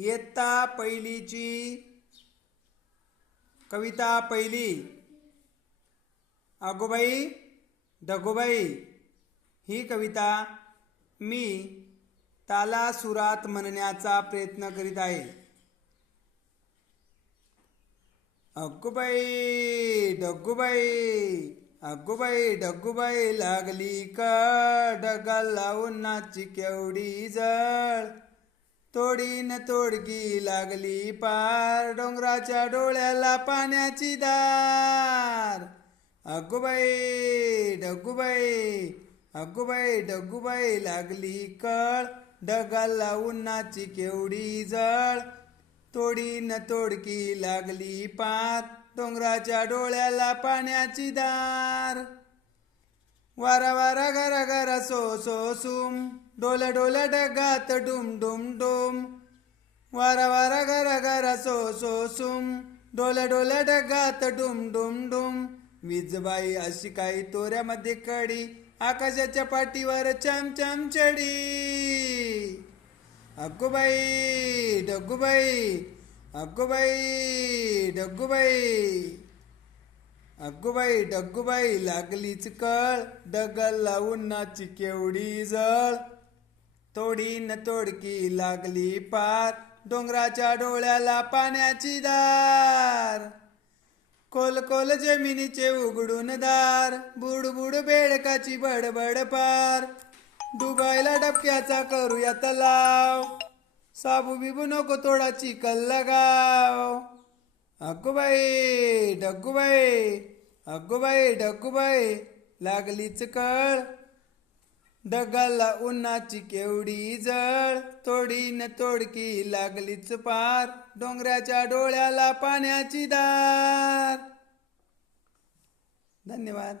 इयत्ता पहिलीची कविता पहिली. अगोबाई ढगोबाई ही कविता मी तालासुरात म्हणण्याचा प्रयत्न करीत आहे. अगोबाई ढगोबाई, अगोबाई ढगोबाई लागली का ढगाला उन्हाची केवढी जळ. तोडीन तोडगी लागली पार डोंगराच्या डोळ्याला पाण्याची धार. अगोबाई ढगोबाई, अगोबाई ढगोबाई लागली कळ ढगाला उन्हाची केवढी जळ. तोडीन तोडकी लागली पार डोंगराच्या डोळ्याला पाण्याची धार. वारा वारा घरा घरा सो सो सुम डोल्या डोल्या ढगात डुम डुम डुम. वारा वारा घरा घरा सो सो सुम डोल्या डोल्या ढगात डुम डुम डुम. वीजबाई अशी काही तोऱ्यामध्ये कडी आकाशाच्या पाठीवर चम चम चढी. अगोबाई ढगोबाई, अगोबाई ढगोबाई, अगोबाई ढगोबाई लागलीच कळ ढगाला उन्हाची केवढी जळ. तोडीन तोडकी लागली पार डोंगराच्या डोळ्याला पाण्याची धार. कोल कोल जमिनीचे उघडून दार बुडबुड बेडकाची बडबड पार. डुबायला डबक्याचा करूया तलाव साबू बिबू नको थोडा चिखल लगाव. अगोबाई ढगोबाई, अगोबाई ढगोबाई लागलीच कळ ढगाला उन्हाची केवढी जळ. तोडीन तोडकी लागलीच पार डोंगराच्या डोळ्याला पाण्याची धार. धन्यवाद.